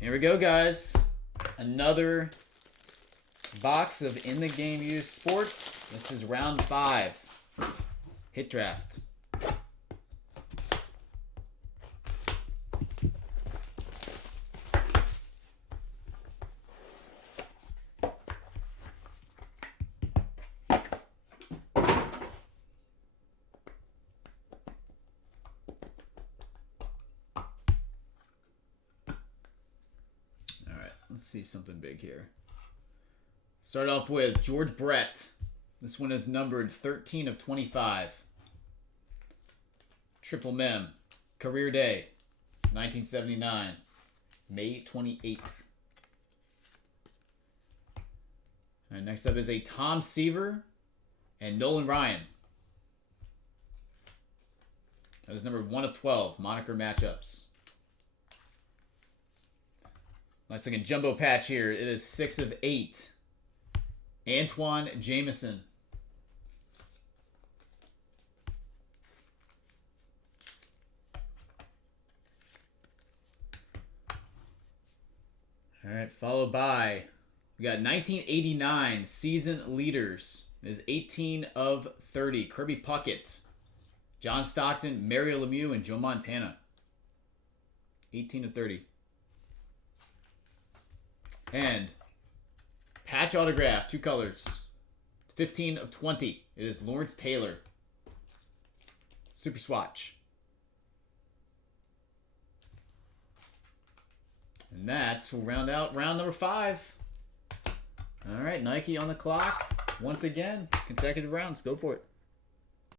Here we go, guys. Another box of In the Game Used Sports. This is round 5. Hit draft. Let's see something big here. Start off with George Brett. This one is numbered 13 of 25. Triple Mem. Career day. 1979. May 28th. All right, next up is a Tom Seaver and Nolan Ryan. That was number 1 of 12. Moniker matchups. Nice looking jumbo patch here. It is 6 of 8. Antoine Jameson. All right, followed by, we got 1989 season leaders. It is 18 of 30. Kirby Puckett, John Stockton, Mario Lemieux, and Joe Montana. 18 of 30. And patch autograph, 2 colors. 15 of 20. It is Lawrence Taylor. Super swatch. And that's will round out round number 5. All right, Nike on the clock. Once again, consecutive rounds. Go for it.